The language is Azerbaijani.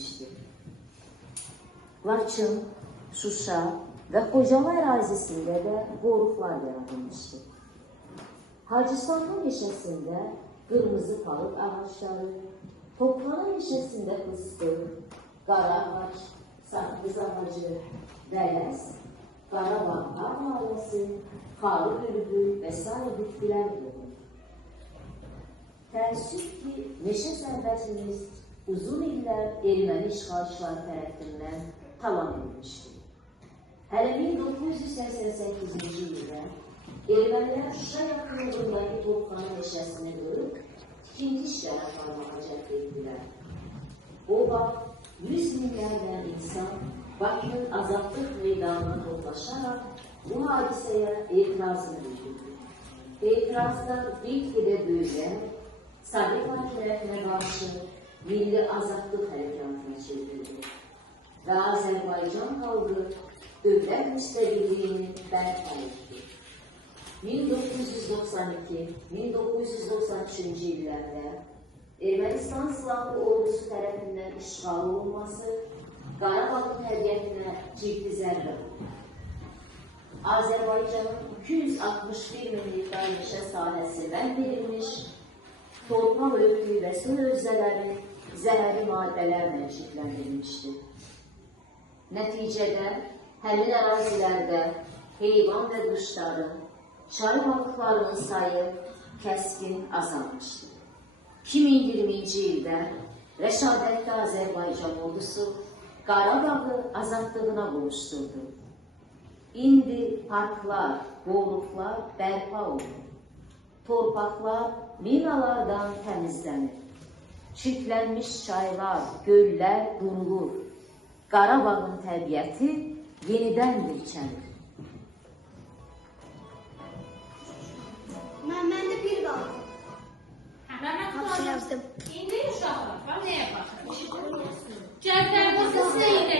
edilmişdir. Laçın, Şuşa və Xocalı ərazisində də qoruqlar yaradılmışdır. Hacıstanlı meşəsində qırmızı palıd ağaçları, Topxana meşəsində fıstıq, qara ağac, saqqız ağacı, vələs, Qarabağ ağaləsi, xarı bülbül və s. bitkilər olur. Təəssüf ki, meşə sərvətimiz uzun illər erməni işğalçıları tərəfindən talan edilmişdir. Hələ 1988-ci ildə ermənilər Şuşa yaxınlığındakı Topxana meşəsini qırıb, tikinti işləri aparmağa cəhd etdilər. O vaxt 100 minlərlə insan Bakının Azadlıq meydanına toplaşaraq bu hadisəyə etirazını bildirdi. Etirazdan get-gedə böyüyən Sovet hakimiyyətinə qarşı milli azadlıq hərəkatına çevrildi və Azərbaycan xalqı dövlət müstəqilliyini bərpa etdi. 1992-1993-cü illərdə Ermənistan silahlı ordusu tərəfindən işğal olunması Qarabağın təbiətinə ciddi zərbə oldu. Azərbaycanın 261 min hektar meşə sahəsi məhv edilmiş, torpaq örtüyü və su hövzələri zəhərli maddələrlə çirkləndirilmişdir. Nəticədə həmin ərazilərdə heyvan və quşların, çay balıqlarının sayı kəskin azalmışdır. 2020-ci ildə rəşadətli Azərbaycan ordusu Qarabağı azadlığına qovuşdurdu. İndi parklar, qoruqlar bərpa olunur. Torpaqlar minalardan təmizlənir. Çirklənmiş çaylar, göllər qurulur. Qarabağın təbiəti yenidən dirçəlir. Məndə bir qaldı. İndi uşaqlar, nəyə baxır? Cəbdərbəsi Zeynə